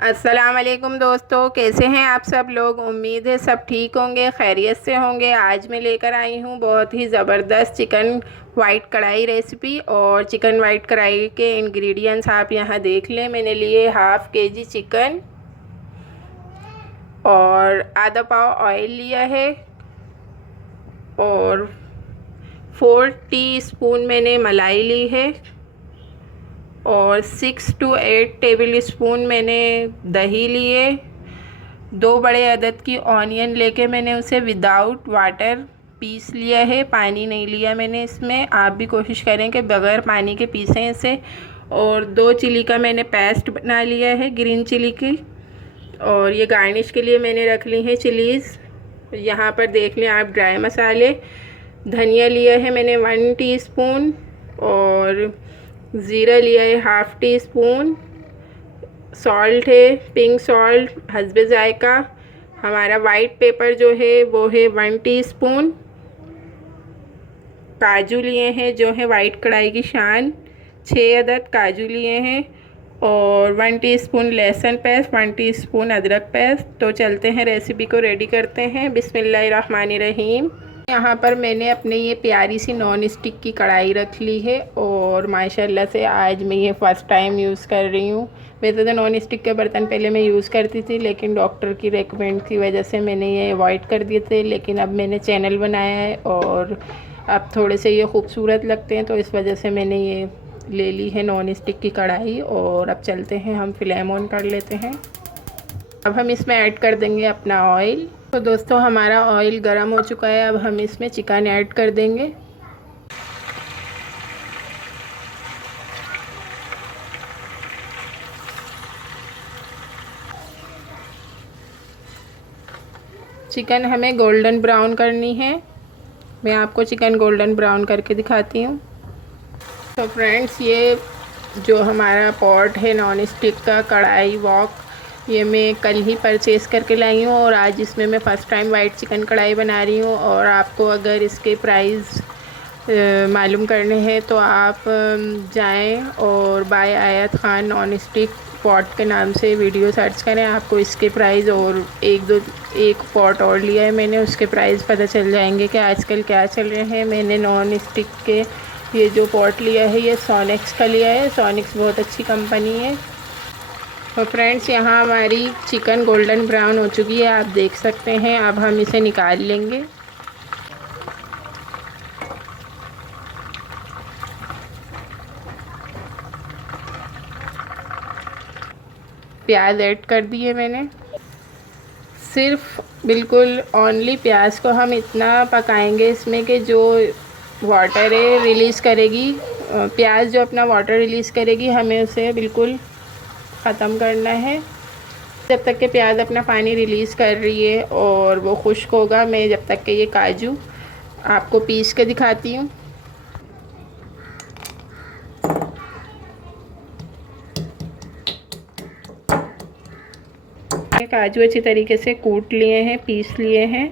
अस्सलाम वालेकुम दोस्तों, कैसे हैं आप सब लोग। उम्मीद है सब ठीक होंगे, खैरियत से होंगे। आज मैं लेकर आई हूँ बहुत ही ज़बरदस्त चिकन वाइट कढ़ाई रेसिपी। और चिकन वाइट कढ़ाई के इंग्रेडिएंट्स आप यहाँ देख लें। मैंने लिए हाफ़ केजी चिकन और आधा पाव ऑयल लिया है और 4 टीस्पून मैंने मलाई ली है और 6 to 8 टेबल स्पून मैंने दही लिए। 2 बड़े अदद की ऑनियन लेके मैंने उसे विदाउट वाटर पीस लिया है, पानी नहीं लिया मैंने इसमें। आप भी कोशिश करें कि बग़ैर पानी के पीसें इसे। और 2 चिली का मैंने पेस्ट बना लिया है, ग्रीन चिली की। और ये गार्निश के लिए मैंने रख ली है चिलीज़। यहाँ पर देख लें आप ड्राई मसाले। धनिया लिया है मैंने 1 टीस्पून और ज़ीरा लिया है हाफ़ टी स्पून। सॉल्ट है पिंक सॉल्ट हस्बे ज़ायका। हमारा वाइट पेपर जो है वो है 1 टीस्पून। काजू लिए हैं जो है वाइट कढ़ाई की शान, 6 अदद काजू लिए हैं। और 1 टीस्पून लहसुन पेस्ट, 1 टीस्पून अदरक पेस्ट। तो चलते हैं रेसिपी को रेडी करते हैं। बिस्मिल्लाहिर्रहमानिर्रहीम। यहाँ पर मैंने अपने ये प्यारी सी नॉन स्टिक की कढ़ाई रख ली है और माशाल्लाह से आज मैं ये फ़र्स्ट टाइम यूज़ कर रही हूँ। वैसे तो नॉन स्टिक के बर्तन पहले मैं यूज़ करती थी, लेकिन डॉक्टर की रेकमेंड की वजह से मैंने ये अवॉइड कर दिए थे। लेकिन अब मैंने चैनल बनाया है और अब थोड़े से ये खूबसूरत लगते हैं, तो इस वजह से मैंने ये ले ली है नॉन स्टिक की कढ़ाई। और अब चलते हैं, हम फ्लेम ऑन कर लेते हैं। अब हम इसमें ऐड कर देंगे अपना ऑयल। तो दोस्तों हमारा ऑयल गर्म हो चुका है। अब हम इसमें चिकन ऐड कर देंगे। चिकन हमें गोल्डन ब्राउन करनी है। मैं आपको चिकन गोल्डन ब्राउन करके दिखाती हूँ। तो फ्रेंड्स, ये जो हमारा पॉट है नॉन स्टिक का कढ़ाई वॉक, ये मैं कल ही परचेज़ करके लाई हूँ और आज इसमें मैं फ़र्स्ट टाइम वाइट चिकन कढ़ाई बना रही हूँ। और आपको अगर इसके प्राइस मालूम करने हैं तो आप जाएं और बाय आयत ख़ान नॉन स्टिक पॉट के नाम से वीडियो सर्च करें। आपको इसके प्राइस और एक पॉट और लिया है मैंने, उसके प्राइस पता चल जाएंगे कि आजकल क्या चल रहे हैं। मैंने नॉन स्टिक के ये जो पॉट लिया है ये सोनिक्स का लिया है। सोनिक्स बहुत अच्छी कंपनी है। तो फ्रेंड्स, यहाँ हमारी चिकन गोल्डन ब्राउन हो चुकी है, आप देख सकते हैं। अब हम इसे निकाल लेंगे। प्याज ऐड कर दिए मैंने। सिर्फ बिल्कुल ओनली प्याज को हम इतना पकाएंगे इसमें कि जो वाटर है रिलीज़ करेगी, प्याज जो अपना वाटर रिलीज़ करेगी, हमें उसे बिल्कुल ख़त्म करना है। जब तक कि प्याज अपना पानी रिलीज़ कर रही है और वो खुश्क होगा, मैं जब तक कि ये काजू आपको पीस के दिखाती हूँ। काजू अच्छी तरीके से कूट लिए हैं, पीस लिए हैं।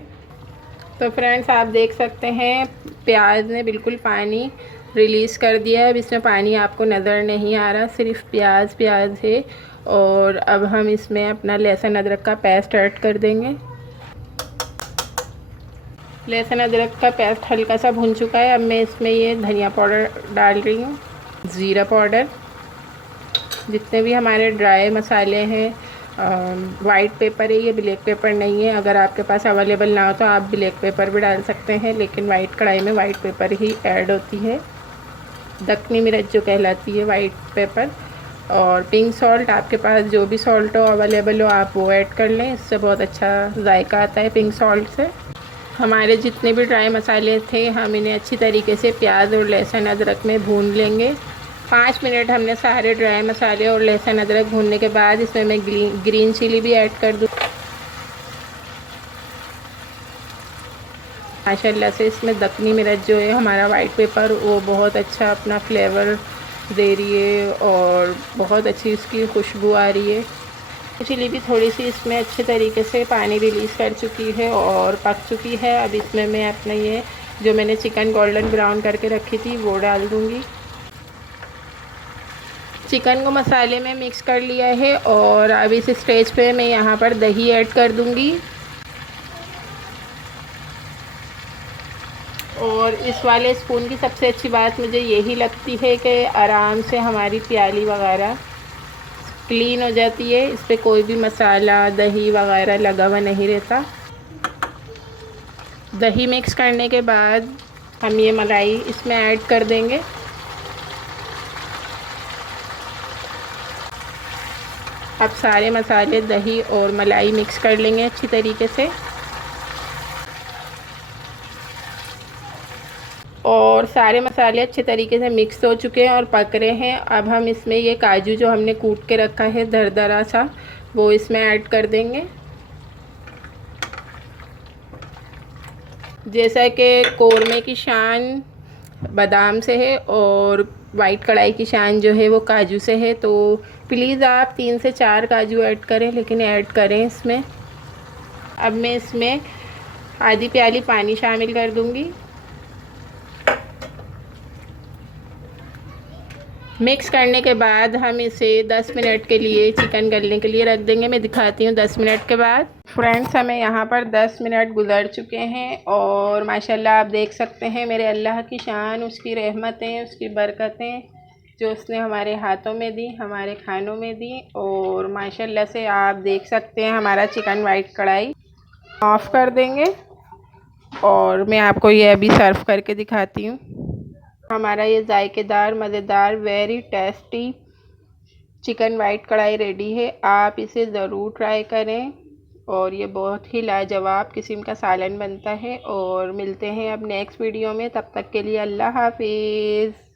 तो फ्रेंड्स, आप देख सकते हैं प्याज ने बिल्कुल पानी रिलीज़ कर दिया है। अब इसमें पानी आपको नज़र नहीं आ रहा, सिर्फ प्याज है। और अब हम इसमें अपना लहसुन अदरक का पेस्ट ऐड कर देंगे। लहसुन अदरक का पेस्ट हल्का सा भुन चुका है। अब मैं इसमें ये धनिया पाउडर डाल रही हूँ, ज़ीरा पाउडर, जितने भी हमारे ड्राई मसाले हैं। वाइट पेपर है, ये ब्लैक पेपर नहीं है। अगर आपके पास अवेलेबल ना हो तो आप ब्लैक पेपर भी डाल सकते हैं, लेकिन वाइट कढ़ाई में वाइट पेपर ही ऐड होती है, दक्कनी मिर्च जो कहलाती है वाइट पेपर। और पिंक सॉल्ट, आपके पास जो भी सॉल्ट हो अवेलेबल हो आप वो ऐड कर लें, इससे बहुत अच्छा जायका आता है पिंक सॉल्ट से। हमारे जितने भी ड्राई मसाले थे हम इन्हें अच्छी तरीके से प्याज और लहसुन अदरक में भून लेंगे। 5 मिनट हमने सारे ड्राई मसाले और लहसुन अदरक भूनने के बाद इसमें मैं ग्रीन चिली भी ऐड कर दूँ। माशाल्लाह से इसमें दक्कनी मिर्च जो है हमारा वाइट पेपर, वो बहुत अच्छा अपना फ्लेवर दे रही है और बहुत अच्छी इसकी खुशबू आ रही है। चिली भी थोड़ी सी इसमें अच्छे तरीके से पानी रिलीज़ कर चुकी है और पक चुकी है। अब इसमें मैं अपना ये जो मैंने चिकन गोल्डन ब्राउन करके रखी थी वो डाल दूँगी। चिकन को मसाले में मिक्स कर लिया है और अब इस स्टेज पे मैं यहाँ पर दही ऐड कर दूँगी। और इस वाले स्पून की सबसे अच्छी बात मुझे यही लगती है कि आराम से हमारी प्याली वगैरह क्लीन हो जाती है, इस पर कोई भी मसाला दही वगैरह लगा हुआ नहीं रहता। दही मिक्स करने के बाद हम ये मलाई इसमें ऐड कर देंगे। अब सारे मसाले दही और मलाई मिक्स कर लेंगे अच्छी तरीके से। और सारे मसाले अच्छे तरीके से मिक्स हो चुके हैं और पक रहे हैं। अब हम इसमें ये काजू जो हमने कूट के रखा है दरदरा सा, वो इसमें ऐड कर देंगे। जैसा कि कौरमे की शान बादाम से है और वाइट कढ़ाई की शान जो है वो काजू से है, तो प्लीज़ आप 3 से 4 काजू ऐड करें, लेकिन ऐड करें इसमें। अब मैं इसमें आधी प्याली पानी शामिल कर दूंगी। मिक्स करने के बाद हम इसे 10 मिनट के लिए चिकन गलने के लिए रख देंगे। मैं दिखाती हूँ 10 मिनट के बाद। फ्रेंड्स, हमें यहाँ पर 10 मिनट गुजर चुके हैं और माशाल्लाह आप देख सकते हैं मेरे अल्लाह की शान, उसकी रहमतें, उसकी बरकतें जो उसने हमारे हाथों में दी, हमारे खानों में दी। और माशाल्लाह से आप देख सकते हैं हमारा चिकन वाइट कढ़ाई ऑफ़ कर देंगे और मैं आपको ये अभी सर्व करके दिखाती हूँ। हमारा ये जायकेदार मज़ेदार वेरी टेस्टी चिकन वाइट कढ़ाई रेडी है। आप इसे ज़रूर ट्राई करें और ये बहुत ही लाजवाब किस्म का सालन बनता है। और मिलते हैं अब नेक्स्ट वीडियो में, तब तक के लिए अल्लाह हाफिज़।